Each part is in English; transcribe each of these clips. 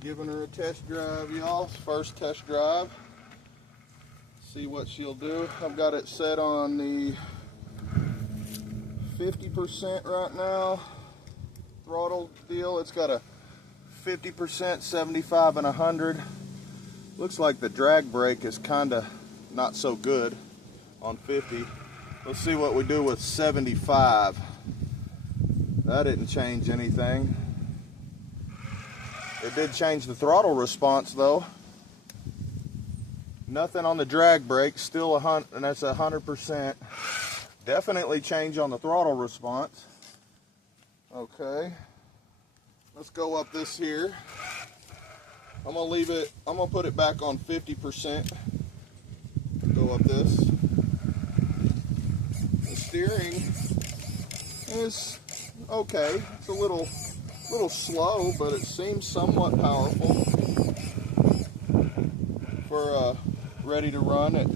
Giving her a test drive, y'all. First test drive. See what she'll do. I've got it set on the 50% right now. Throttle deal. It's got a 50%, 75, and 100. Looks like the drag brake is kind of not so good on 50. Let's see what we do with 75. That didn't change anything. It did change the throttle response though. Nothing on the drag brake, still 100, and that's 100%. Definitely change on the throttle response. Okay, let's go up this here. I'm gonna put it back on 50%. Go up this. The steering is okay. It's a little slow, but it seems somewhat powerful for ready to run at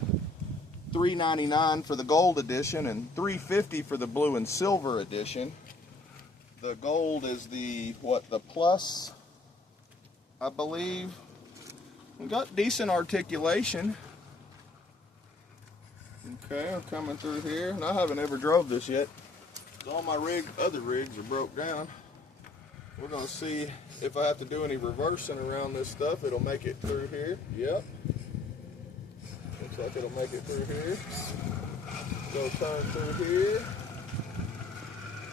$399 for the gold edition and $350 for the blue and silver edition. The gold is the plus, I believe. We got decent articulation. Okay, I'm coming through here, and I haven't ever drove this yet. All my other rigs are broke down. We're gonna see if I have to do any reversing around this stuff. It'll make it through here. Yep. Looks like it'll make it through here. Go turn through here.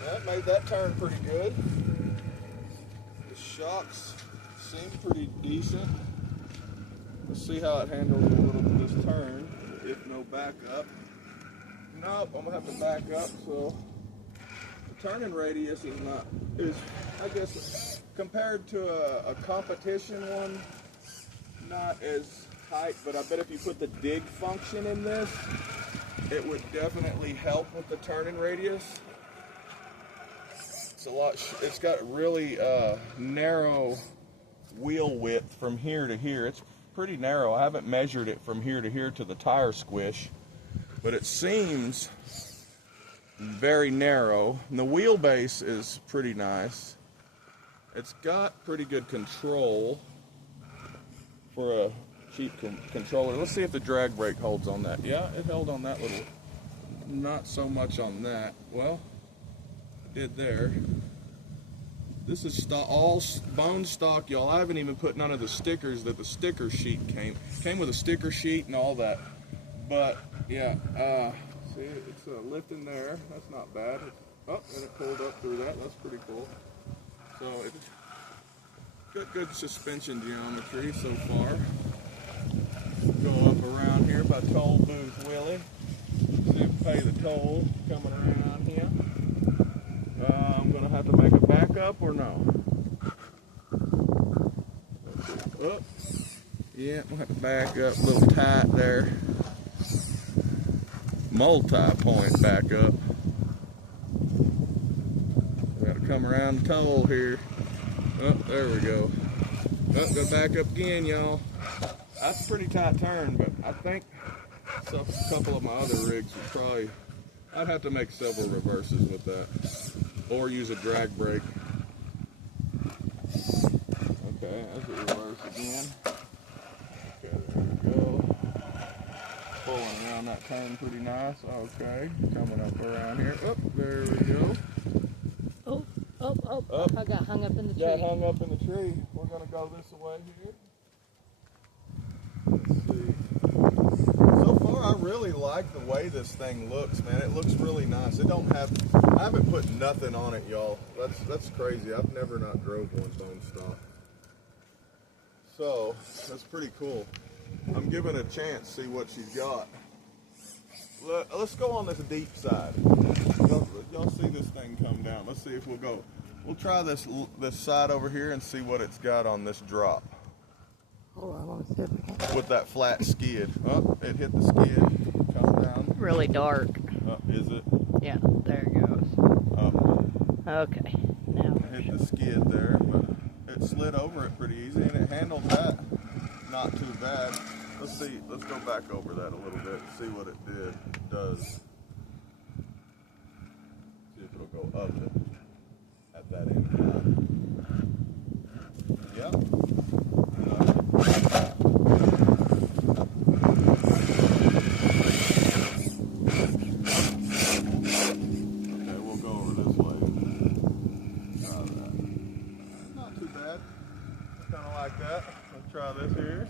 That made that turn pretty good. The shocks seem pretty decent. Let's see how it handles a little bit this turn. If no backup. Nope, I'm gonna have to back up. So the turning radius is I guess compared to a competition one, not as tight. But I bet if you put the dig function in this, it would definitely help with the turning radius. It's got really narrow wheel width from here to here. It's pretty narrow. I haven't measured it from here to here to the tire squish, but it seems very narrow. And the wheelbase is pretty nice. It's got pretty good control for a cheap controller. Let's see if the drag brake holds on that. Yeah, it held on that little. Not so much on that. Well, did there. This is all bone stock, y'all. I haven't even put none of the stickers that the sticker sheet came with a sticker sheet and all that. But yeah, see, it's lifting there. That's not bad. Oh, and it pulled up through that. That's pretty cool. So it's good suspension geometry so far. Go up around here by Toll Booth Willie. See if pay the toll coming around here. I'm gonna have to make a backup or no? Oh, yeah, we'll have to back up a little tight there. Multi-point backup. We gotta come around the toll here. Oh, there we go. Oh, go back up again, y'all. That's a pretty tight turn, but I think a couple of my other rigs would probably, I'd have to make several reverses with that. Or use a drag brake. Okay, that's a reverse again. Okay, there we go. Pulling around that turn pretty nice. Okay, coming up around here. Oh, there we go. Oh, I got hung up in the tree. Got hung up in the tree. We're going to go this way here. Let's see. So far, I really like the way this thing looks, man. It looks really nice. I haven't put nothing on it, y'all. That's crazy. I've never not drove one bone stock. So, that's pretty cool. I'm giving it a chance, see what she's got. Let's go on this deep side. Y'all see this thing come down. Let's see if we'll try this side over here and see what it's got on this drop. Hold on, let me see if we can. With that flat skid. Oh, it hit the skid. Come down. Really dark. Is it? Yeah, there it goes. Okay. Now it hit the skid there, but it slid over it pretty easy, and it handled that not too bad. Let's see. Let's go back over that a little bit and see what it does. See if it'll go up it at that incline. Yep. like that. Let's try this here.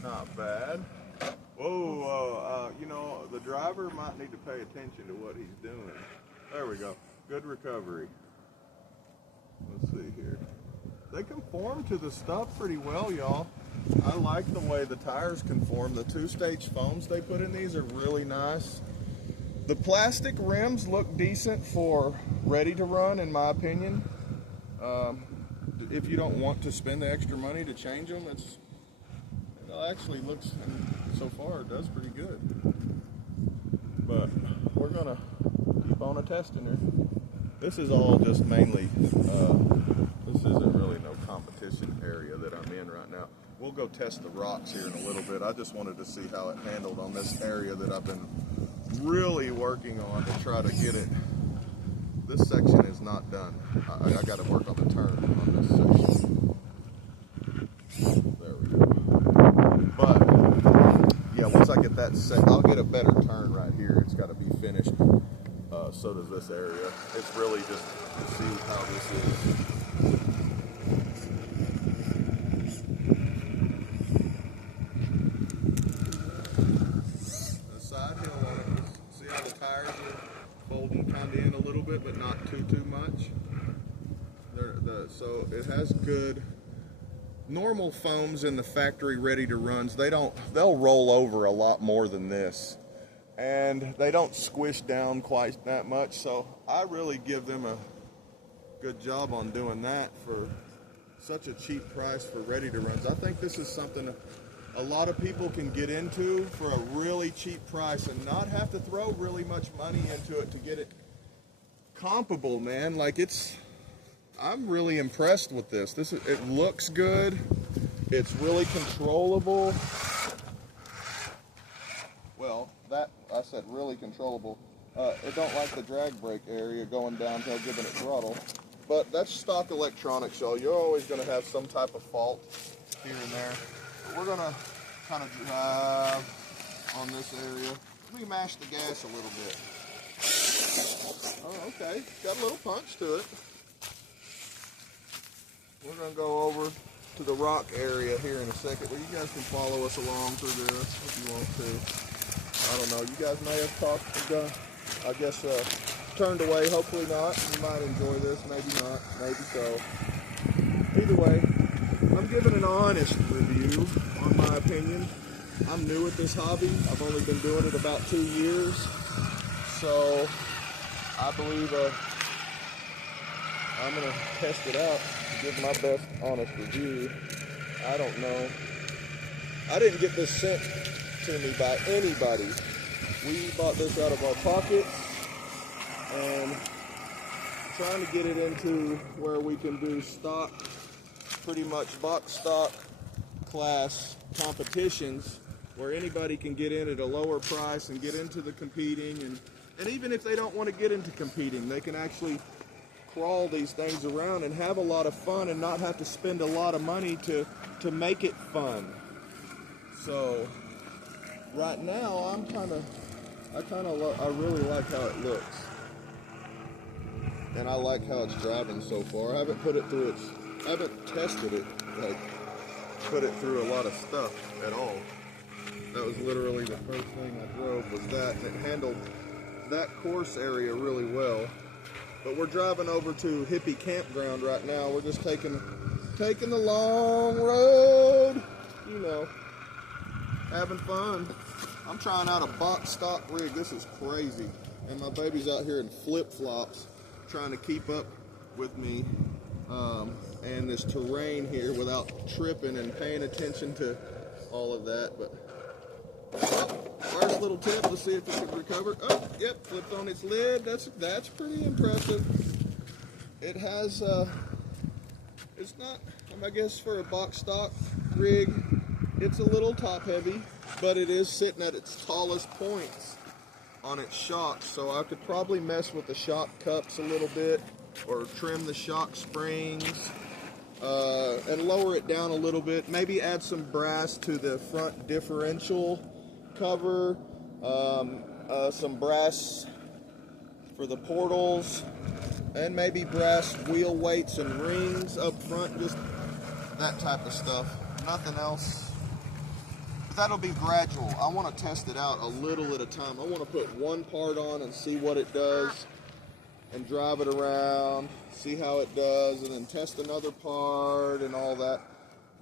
Not bad. Whoa, you know, the driver might need to pay attention to what he's doing. There we go. Good recovery. Let's see here. They conform to the stuff pretty well, y'all. I like the way the tires conform. The two-stage foams they put in these are really nice. The plastic rims look decent for ready to run, in my opinion. If you don't want to spend the extra money to change them, it actually looks, so far, it does pretty good. But we're gonna keep on testing her. This is all just mainly, this isn't really no competition area that I'm in right now. We'll go test the rocks here in a little bit. I just wanted to see how it handled on this area that I've been really working on to try to get it. This section is not done. I got to work on the turn on this section. There we go. But yeah, once I get that set, I'll get a better turn right here. It's got to be finished. So does this area. It's really just to see how this is. The side hill on it, see how the tires are folding kind of in a little bit, but not too much. So it has good normal foams in the factory ready to runs. They'll roll over a lot more than this, and they don't squish down quite that much. So I really give them a good job on doing that for such a cheap price for ready to runs. I think this is something a lot of people can get into for a really cheap price and not have to throw really much money into it to get it comparable, man. Like I'm really impressed with this. It looks good. It's really controllable. Well, that I said really controllable. It don't like the drag brake area going downhill, giving it throttle. But that's stock electronics, y'all. You're always going to have some type of fault here and there. But we're going to kind of drive on this area. Let me mash the gas a little bit. Oh, okay. Got a little punch to it. We're going to go over to the rock area here in a second, where you guys can follow us along through this if you want to. I don't know. You guys may have turned away. Hopefully not. You might enjoy this. Maybe not. Maybe so. Either way, I'm giving an honest review on my opinion. I'm new at this hobby. I've only been doing it about 2 years. So I believe I'm going to test it out and give my best honest review. I don't know. I didn't get this sent to me by anybody. We bought this out of our pockets and trying to get it into where we can do stock, pretty much box stock class competitions where anybody can get in at a lower price and get into the competing. And even if they don't want to get into competing, they can actually crawl these things around and have a lot of fun and not have to spend a lot of money to make it fun. So right now I really like how it looks, and I like how it's driving so far. I haven't tested it, like put it through a lot of stuff at all. That was literally the first thing I drove was that, and it handled that course area really well. But we're driving over to Hippie Campground right now. We're just taking the long road, you know, having fun. I'm trying out a box stock rig. This is crazy. And my baby's out here in flip-flops trying to keep up with me and this terrain here without tripping and paying attention to all of that. But first little tip, let's see if it can recover. Oh, yep, flipped on its lid. That's pretty impressive. It has, it's not, I guess for a box stock rig, it's a little top heavy, but it is sitting at its tallest points on its shocks. So I could probably mess with the shock cups a little bit or trim the shock springs and lower it down a little bit. Maybe add some brass to the front differential cover, some brass for the portals, and maybe brass wheel weights and rings up front, just that type of stuff. Nothing else. But that'll be gradual. I want to test it out a little at a time. I want to put one part on and see what it does, and drive it around, see how it does, and then test another part and all that.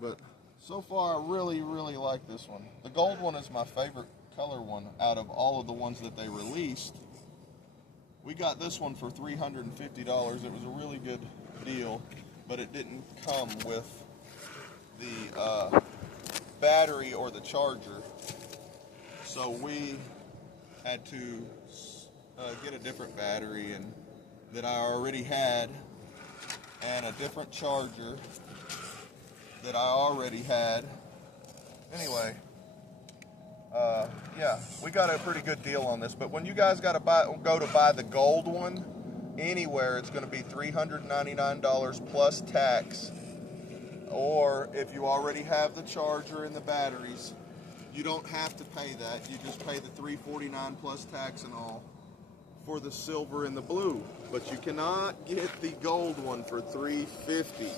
But so far, I really, really like this one. The gold one is my favorite color one out of all of the ones that they released. We got this one for $350. It was a really good deal, but it didn't come with the battery or the charger. So we had to get a different battery and that I already had, and a different charger that I already had. Anyway, yeah, we got a pretty good deal on this. But when you guys go to buy the gold one anywhere, it's going to be $399 plus tax. Or if you already have the charger and the batteries, you don't have to pay that. You just pay the $349 plus tax and all for the silver and the blue. But you cannot get the gold one for $350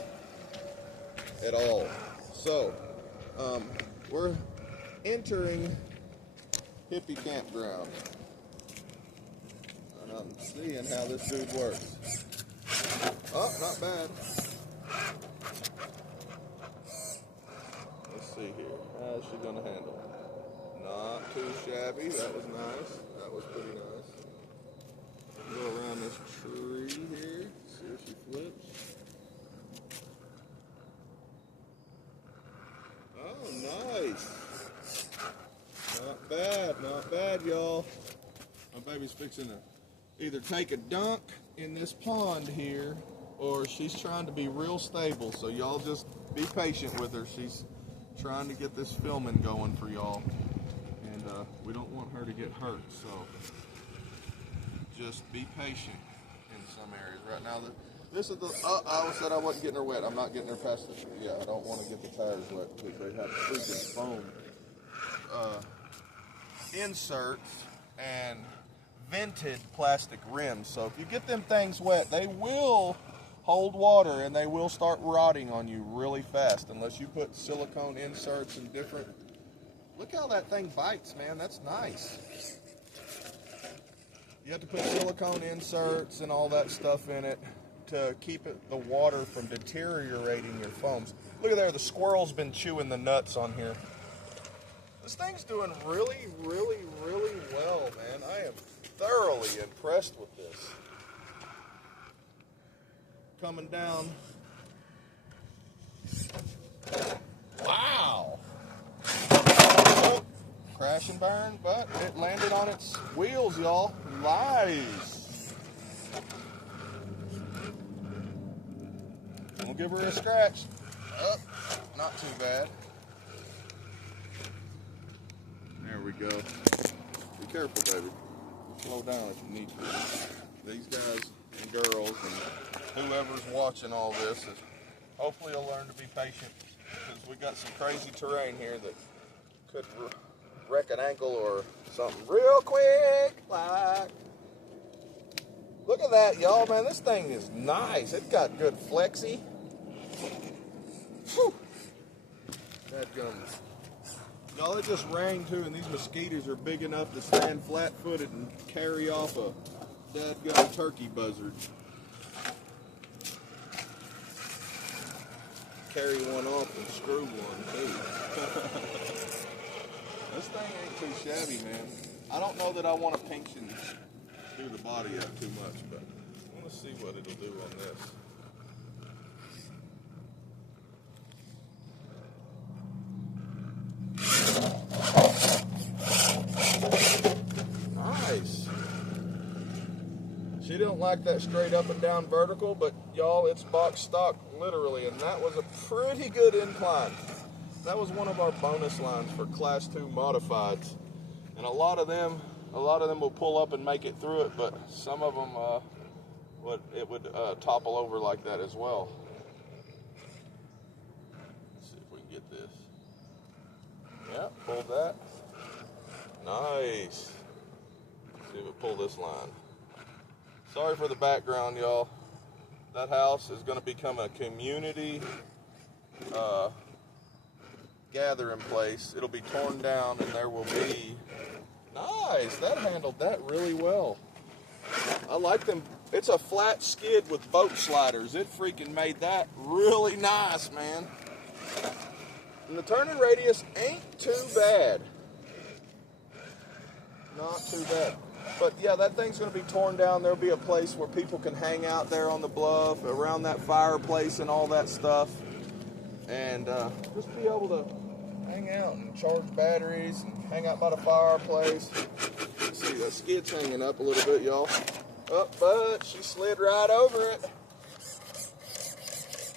at all. So we're entering hippie campground, and I'm seeing how this dude works. Oh, not bad. Let's see here. How's she gonna handle it? Not too shabby. That was nice. That was pretty nice. Go around this tree here. See if she flips. Oh, nice. Not bad, y'all. My baby's fixing to either take a dunk in this pond here, or she's trying to be real stable. So y'all just be patient with her. She's trying to get this filming going for y'all, and we don't want her to get hurt. So just be patient in some areas. Right now, this is the. I said I wasn't getting her wet. I'm not getting her past it. Yeah, I don't want to get the tires wet because they have freaking foam inserts and vented plastic rims. So if you get them things wet, they will hold water and they will start rotting on you really fast unless you put silicone inserts and different. Look how that thing bites, man. That's nice. You have to put silicone inserts and all that stuff in it to keep the water from deteriorating your foams. Look at there, the squirrel's been chewing the nuts on here. This thing's doing really, really, really well, man. I am thoroughly impressed with this. Coming down. Wow. Crash and burn, but it landed on its wheels, y'all. Nice. We'll give her a scratch. Oh, not too bad. There we go. Be careful, baby. Slow down if you need to. These guys and girls and whoever's watching all this is hopefully will learn to be patient, because we got some crazy terrain here that could wreck an ankle or something real quick. Like, look at that, y'all, man. This thing is nice. It's got good flexy. Whew. Dadgummit. Y'all, it just rained too, and these mosquitoes are big enough to stand flat-footed and carry off a dadgum turkey buzzard. Carry one off and screw one too. This thing ain't too shabby, man. I don't know that I want to pinch and do the body up too much, but I want to see what it'll do on this. Nice. She didn't like that straight up and down vertical, but y'all, it's box stock literally, and that was a pretty good incline. That was one of our bonus lines for Class 2 modifieds, and a lot of them will pull up and make it through it, but some of them would topple over like that as well. Let's see if we can get this. Yeah, pull that. Nice. Let's see if we pull this line. Sorry for the background, y'all. That house is going to become a community gathering place. It'll be torn down and there will be... Nice, that handled that really well. I like them. It's a flat skid with boat sliders. It freaking made that really nice, man. And the turning radius ain't too bad. Not too bad. But yeah, that thing's going to be torn down. There'll be a place where people can hang out there on the bluff, around that fireplace and all that stuff. And just be able to hang out and charge batteries and hang out by the fireplace. Let's see, that skid's hanging up a little bit, y'all. Oh, but she slid right over it.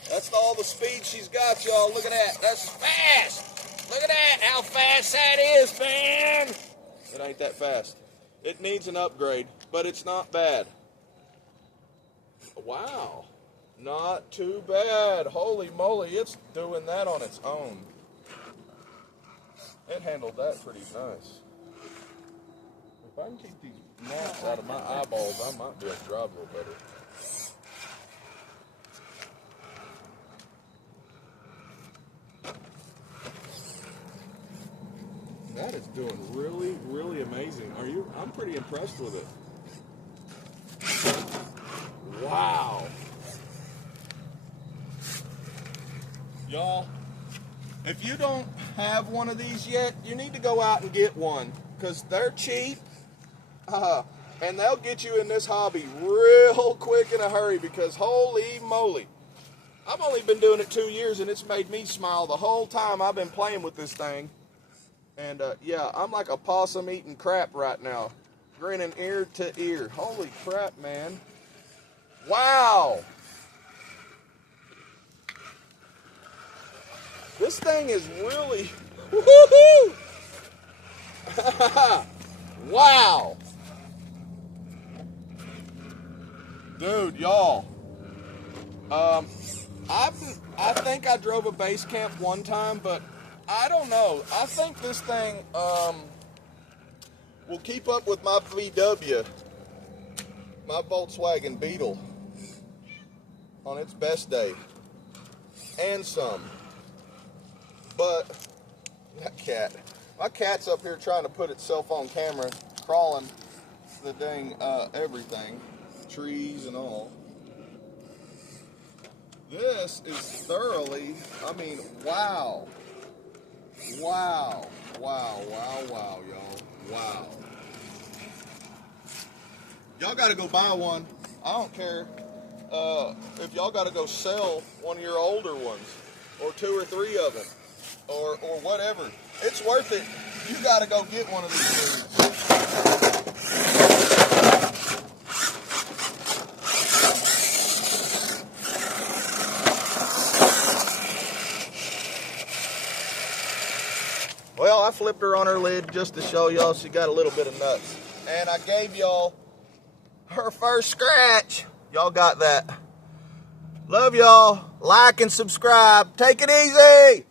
That's all the speed she's got, y'all. Look at that. That's fast. Look at that. How fast that is, man. It ain't that fast. It needs an upgrade, but it's not bad. Wow. Not too bad. Holy moly, it's doing that on its own. It handled that pretty nice. If I can keep these gnats out of my eyeballs, I might be able to drive a little better. That is doing really, really amazing. I'm pretty impressed with it. Wow. Y'all, if you don't have one of these yet, you need to go out and get one, because they're cheap, and they'll get you in this hobby real quick in a hurry, because holy moly. I've only been doing it 2 years, and it's made me smile the whole time I've been playing with this thing. And yeah, I'm like a possum eating crap right now, grinning ear to ear. Holy crap, man. Wow. This thing is really, woohoo! Wow. Dude, y'all. I think I drove a base camp one time, but I don't know. I think this thing will keep up with my VW, my Volkswagen Beetle, on its best day, and some. But that cat, my cat's up here trying to put itself on camera, crawling the dang everything, trees and all. This is thoroughly, I mean, wow. Wow, wow, wow, wow, y'all. Wow. Y'all got to go buy one. I don't care if y'all got to go sell one of your older ones, or 2 or 3 of them, or whatever. It's worth it. You got to go get one of these dudes. Well, I flipped her on her lid just to show y'all she got a little bit of nuts. And I gave y'all her first scratch. Y'all got that. Love y'all. Like and subscribe. Take it easy.